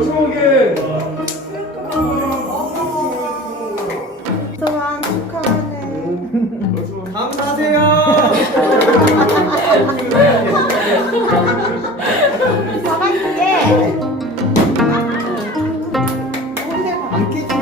오성욱의 또한 축하하네. 사랑해. 우리 안 깨지.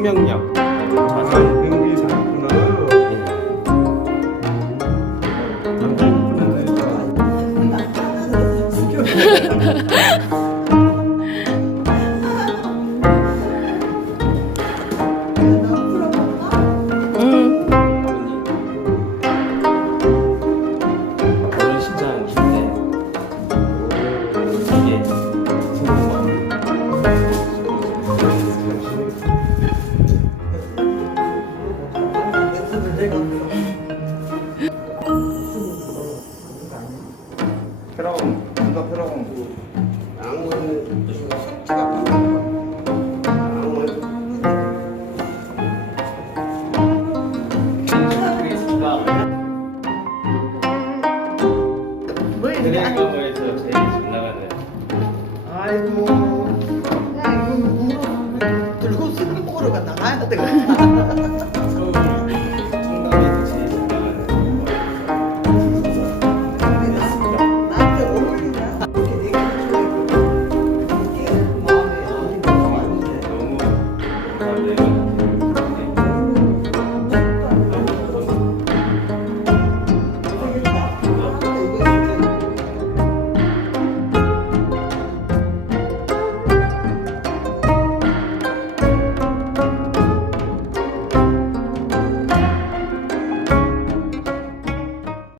생명력. 자산 배우기 잘했구나. 어 아이고 아이고 들고 쓰는 거로 나가야 돼